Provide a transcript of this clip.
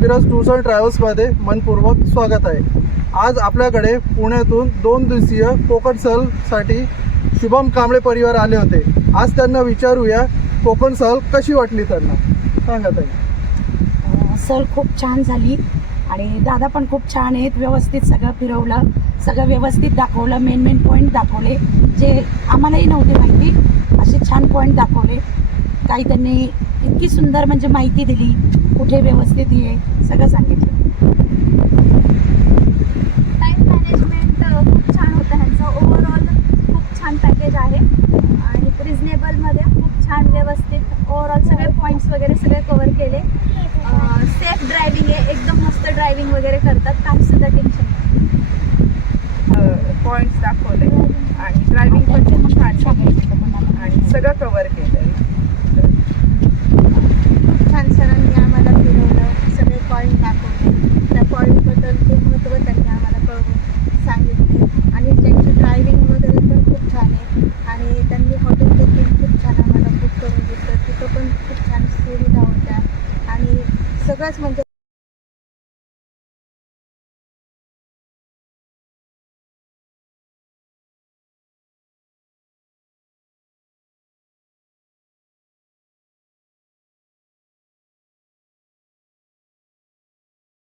Abhiraj tours and ट्रॅव्हल्समध्ये मनपूर्वक स्वागत आहे। आज आपल्याकडे पुण्यातून 2 दिवसीय कोकण सहलसाठी शुभम कांबळे परिवार आले होते। आज त्यांना विचारूया कोकण सहल कशी वाटली त्यांना, सांगा ताई। सहल खूप छान झाली आणि दादा पण खूप छान आहेत, व्यवस्थित सगळं फिरवलं, सगळं व्यवस्थित दाखवलं, मेन पॉईंट दाखवले जे आम्हालाही नव्हते माहिती, असे छान पॉईंट दाखवले। काही त्यांनी इतकी सुंदर म्हणजे माहिती दिली, कुठे व्यवस्थित हे सगळं सांगितलं। टाईम मॅनेजमेंट खूप छान होतं ह्यांचं, ओव्हरऑल खूप छान पॅकेज आहे आणि रिजनेबलमध्ये खूप छान व्यवस्थित ओव्हरऑल सगळे पॉईंट्स वगैरे सगळे कवर केले। सेफ ड्रायव्हिंग आहे, एकदम मस्त ड्रायव्हिंग वगैरे करतात, काही सुद्धा टेन्शन नाही। पॉईंट्स दाखवले आणि ड्रायव्हिंग पण खूप छान आणि सगळं कव्हर केलं। खूप छान सरांनी आम्हाला फिरवलं, सगळे पॉईंट दाखवले, त्या पॉईंटबद्दलचे महत्त्व त्यांनी आम्हाला कळवून सांगितले आणि त्यांची ड्रायव्हिंग वगैरे पण खूप छान आहे आणि त्यांनी हॉटेल देखील खूप छान आम्हाला बुक करून दिलं, तिथं पण खूप छान सुविधा होत्या आणि सगळंच म्हणजे